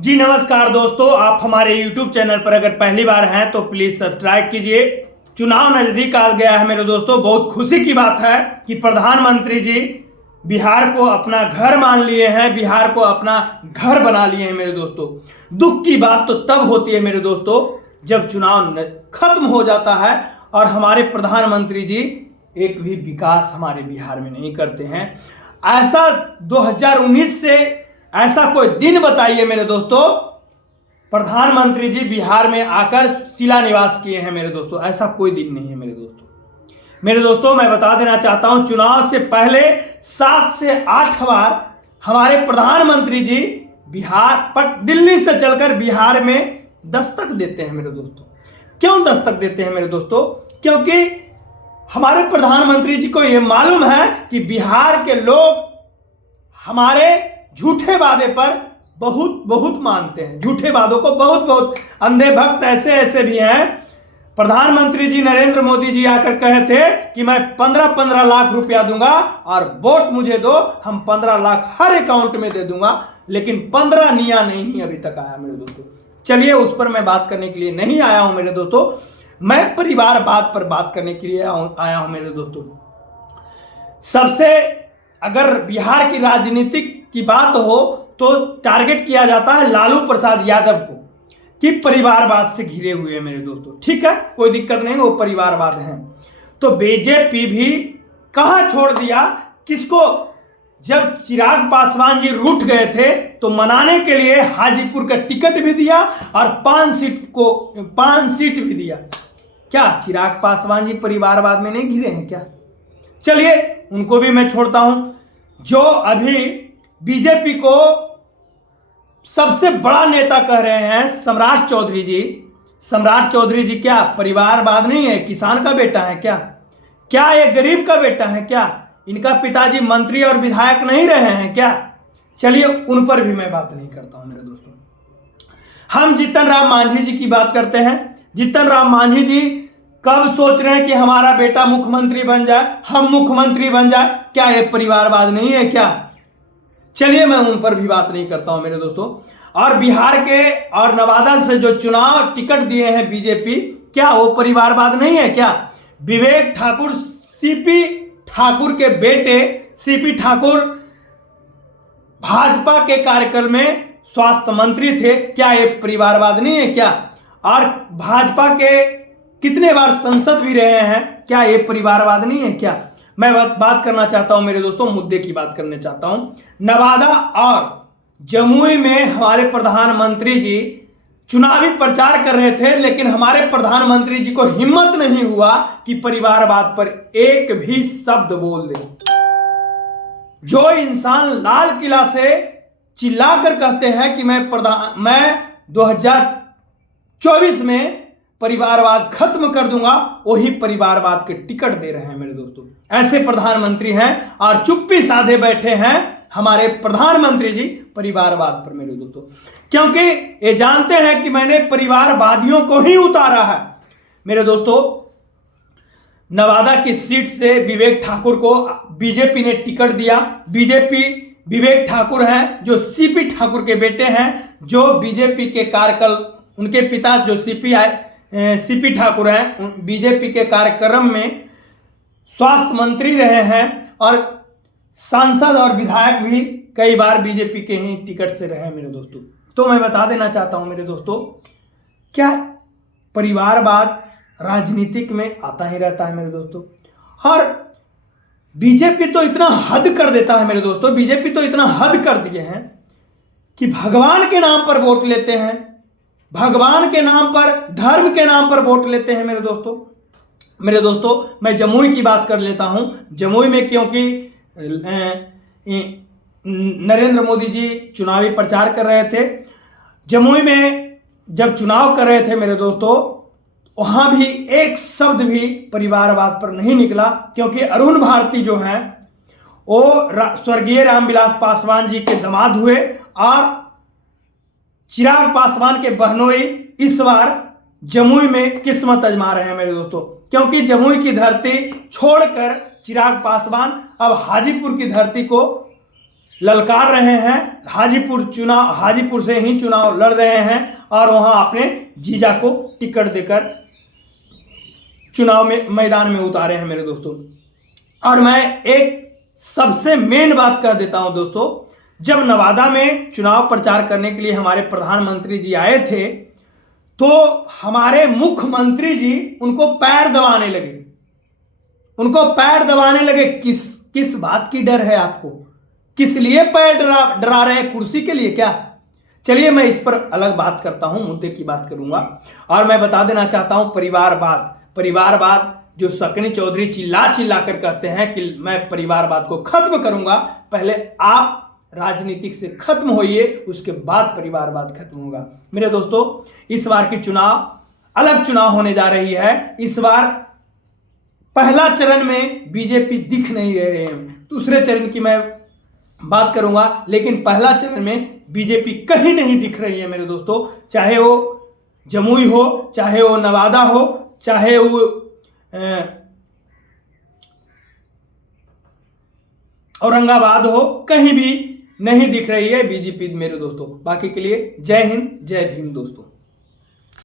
जी नमस्कार दोस्तों, आप हमारे YouTube चैनल पर अगर पहली बार हैं तो प्लीज सब्सक्राइब कीजिए। चुनाव नजदीक आ गया है मेरे दोस्तों। बहुत खुशी की बात है कि प्रधानमंत्री जी बिहार को अपना घर मान लिए हैं, बिहार को अपना घर बना लिए हैं मेरे दोस्तों। दुख की बात तो तब होती है मेरे दोस्तों जब चुनाव खत्म हो जाता है और हमारे प्रधानमंत्री जी एक भी विकास हमारे बिहार में नहीं करते हैं। ऐसा 2019 से ऐसा कोई दिन बताइए मेरे दोस्तों, प्रधानमंत्री जी बिहार में आकर शिलान्यास किए हैं मेरे दोस्तों। ऐसा कोई दिन नहीं है मेरे दोस्तों। मेरे दोस्तों मैं बता देना चाहता हूं, चुनाव से पहले 7 से 8 बार हमारे प्रधानमंत्री जी बिहार पर दिल्ली से चलकर बिहार में दस्तक देते हैं मेरे दोस्तों। क्यों दस्तक देते हैं मेरे दोस्तों? क्योंकि हमारे प्रधानमंत्री जी को यह मालूम है कि बिहार के लोग हमारे झूठे वादे पर बहुत बहुत मानते हैं। झूठे वादों को बहुत बहुत अंधे भक्त ऐसे भी हैं। प्रधानमंत्री जी नरेंद्र मोदी जी आकर कहे थे कि मैं 15-15 लाख रुपया दूंगा और वोट मुझे दो, हम 15 लाख हर अकाउंट में दे दूंगा, लेकिन 15 निया नहीं अभी तक आया मेरे दोस्तों। चलिए उस पर मैं बात करने के लिए नहीं आया हूं मेरे दोस्तों, मैं परिवारवाद पर बात करने के लिए आया हूं मेरे दोस्तों। सबसे अगर बिहार की राजनीतिक की बात हो तो टारगेट किया जाता है लालू प्रसाद यादव को कि परिवारवाद से घिरे हुए हैं मेरे दोस्तों। ठीक है, कोई दिक्कत नहीं, वो परिवारवाद है। तो बीजेपी भी कहां छोड़ दिया किसको? जब चिराग पासवान जी रूठ गए थे तो मनाने के लिए हाजीपुर का टिकट भी दिया और 5 सीट भी दिया। क्या चिराग पासवान जी परिवारवाद में नहीं घिरे हैं क्या? चलिए उनको भी मैं छोड़ता हूं। जो अभी बीजेपी को सबसे बड़ा नेता कह रहे हैं सम्राट चौधरी जी। सम्राट चौधरी जी क्या परिवारवाद नहीं है? किसान का बेटा है क्या? क्या ये गरीब का बेटा है क्या? इनका पिताजी मंत्री और विधायक नहीं रहे हैं क्या? चलिए उन पर भी मैं बात नहीं करता हूं मेरे दोस्तों। हम जीतन राम मांझी जी की बात करते हैं। जीतन राम मांझी जी कब सोच रहे हैं कि हमारा बेटा मुख्यमंत्री बन जाए, हम मुख्यमंत्री बन जाए? क्या ये परिवारवाद नहीं है क्या? चलिए मैं उन पर भी बात नहीं करता हूं मेरे दोस्तों। और बिहार के और नवादा से जो चुनाव टिकट दिए हैं बीजेपी, क्या वो परिवारवाद नहीं है क्या? विवेक ठाकुर सीपी ठाकुर के बेटे सीपी ठाकुर भाजपा के कार्यक्रम में स्वास्थ्य मंत्री थे। क्या ये परिवारवाद नहीं है क्या? और भाजपा के कितने बार संसद भी रहे हैं, क्या ये परिवारवाद नहीं है क्या? मैं बात करना चाहता हूं मेरे दोस्तों, मुद्दे की बात करना चाहता हूं। नवादा और जमुई में हमारे प्रधानमंत्री जी चुनावी प्रचार कर रहे थे, लेकिन हमारे प्रधानमंत्री जी को हिम्मत नहीं हुआ कि परिवारवाद पर एक भी शब्द बोल दे। जो इंसान लाल किला से चिल्लाकर कहते हैं कि मैं 2024 में परिवारवाद खत्म कर दूंगा, वही परिवारवाद के टिकट दे रहे हैं मेरे दोस्तों। ऐसे प्रधानमंत्री हैं और चुप्पी साधे बैठे हैं हमारे प्रधानमंत्री जी परिवारवाद पर मेरे दोस्तों, क्योंकि ये जानते हैं कि मैंने परिवारवादियों को ही उतारा है मेरे दोस्तों। नवादा की सीट से विवेक ठाकुर को बीजेपी ने टिकट दिया। बीजेपी विवेक ठाकुर हैं जो सीपी ठाकुर के बेटे हैं, जो बीजेपी के कार्यकाल, उनके पिता जो सीपी ठाकुर हैं, बीजेपी के कार्यक्रम में स्वास्थ्य मंत्री रहे हैं और सांसद और विधायक भी कई बार बीजेपी के ही टिकट से रहे मेरे दोस्तों। तो मैं बता देना चाहता हूं मेरे दोस्तों, क्या परिवारवाद राजनीतिक में आता ही रहता है मेरे दोस्तों। और बीजेपी तो इतना हद कर देता है मेरे दोस्तों, बीजेपी तो इतना हद कर दिए हैं कि भगवान के नाम पर वोट लेते हैं, भगवान के नाम पर, धर्म के नाम पर वोट लेते हैं मेरे दोस्तों। मेरे दोस्तों मैं जमुई की बात कर लेता हूं। जमुई में क्योंकि नरेंद्र मोदी जी चुनावी प्रचार कर रहे थे, जमुई में जब चुनाव कर रहे थे मेरे दोस्तों, वहां भी एक शब्द भी परिवारवाद पर नहीं निकला, क्योंकि अरुण भारती जो हैं वो स्वर्गीय रामविलास पासवान जी के दामाद हुए और चिराग पासवान के बहनोई इस बार जमुई में किस्मत आजमा रहे हैं मेरे दोस्तों, क्योंकि जमुई की धरती छोड़कर चिराग पासवान अब हाजीपुर की धरती को ललकार रहे हैं। हाजीपुर से ही चुनाव लड़ रहे हैं और वहां अपने जीजा को टिकट देकर चुनाव में मैदान में उतारे हैं मेरे दोस्तों। और मैं एक सबसे मेन बात कह देता हूं दोस्तों, जब नवादा में चुनाव प्रचार करने के लिए हमारे प्रधानमंत्री जी आए थे तो हमारे मुख्यमंत्री जी उनको पैर दबाने लगे। किस बात की डर है आपको? किस लिए पैर डरा रहे हैं? कुर्सी के लिए क्या? चलिए मैं इस पर अलग बात करता हूं, मुद्दे की बात करूंगा। और मैं बता देना चाहता हूं परिवारवाद जो सकनी चौधरी चिल्ला कर कहते हैं कि मैं परिवारवाद को खत्म करूंगा, पहले आप राजनीतिक से खत्म होइए, उसके बाद परिवारवाद खत्म होगा। मेरे दोस्तों, इस बार की अलग चुनाव होने जा रही है। इस बार पहला चरण में बीजेपी दिख नहीं रहे हैं, दूसरे चरण की मैं बात करूंगा, लेकिन पहला चरण में बीजेपी कहीं नहीं दिख रही है मेरे दोस्तों। चाहे वो जमुई हो, चाहे वो नवादा हो, चाहे वो औरंगाबाद हो, कहीं भी नहीं दिख रही है बीजेपी मेरे दोस्तों। बाकी के लिए जय हिंद जय भीम दोस्तों।